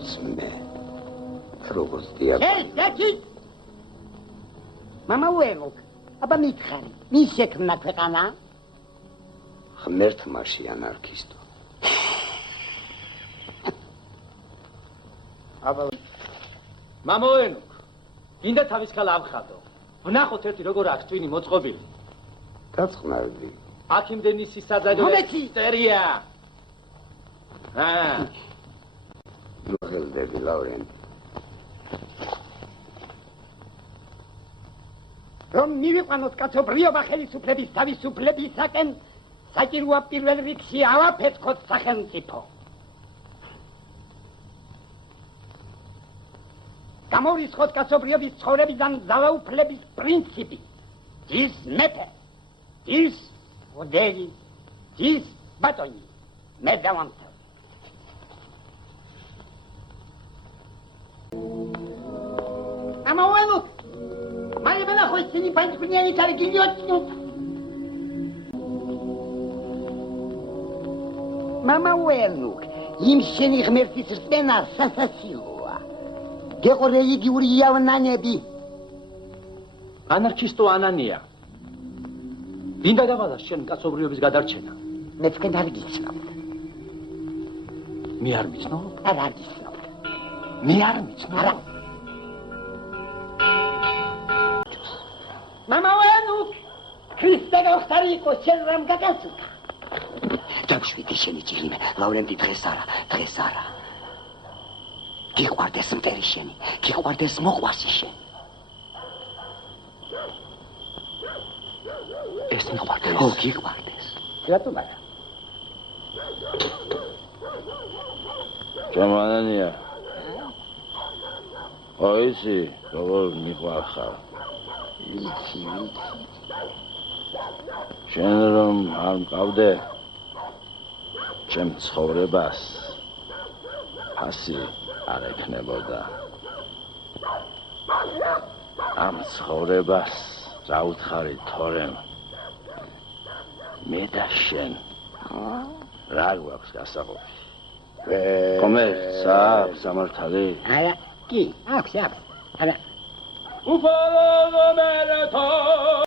როგორც მე. როგორც დიაბეტი. ერთი. მამა უემოკ. აბა მითხარი, მის შექმნა ქვეყანა? ღმერთმარში ანარქისტო. აბა მამოენო გინდა თავის ქალა ავხადო ვნახოთ ერთი როგორ აქვს ტვინი მოწყობილი დაწყნარდი აქ იმდენი სისაძაძე ტერია ნუღელდები ლავრენტი რომ მივიყვანოთ კაცობრიობა ხელისუფლების თავისუფლებისაკენ საჭიროა პირველ რიგში ავაფეთქოთ სახელმწიფო გამორიცხოთ კაცობრიობის ცხოვრებიდან ძალაუფლების პრინციპი ის მეფე ის მოდელი ის ბატონი მე დავამთავრე ამაუენო მაიბელა ხოჩინი პანჭკუნიანი თარგილიოტნო მამაუენო იმ შენი ღმერთის რწმენა სასაცილო გეყო რელიგიური იავნანები ანარქისტო ანანია ვინდა დავალას შენ კაცობრიობის გადარჩენა მე თქვენ არ გიცნობ მე არ მიცნობ არ გიცნობ მე არ მიცნობ მამაუენო ქრისტე გახტარიკო შენ რამ გაკაცუქა დაგვიშვიდი შენი ჭირიმე ლავრენტი დღეს არა გიყვარდეს მტერი შენი, გიყვარდეს მოყვასი შენი. ეს მიყვარდეს. ო, გიყვარდეს. რატომ არა? ჯამანანია. ისი, როგორ მიყვარხარ? ვიცი. შენ რომ არ მყავდე ჩემ ცხოვრებას ასი არ ექნებოდა ამ ცხოვრებას რა უთხარი თორემ მე და შენ რა გვაქვს გასაყოფი კომერცა სამართალი არა კი აქვს არა უფალო მერეთო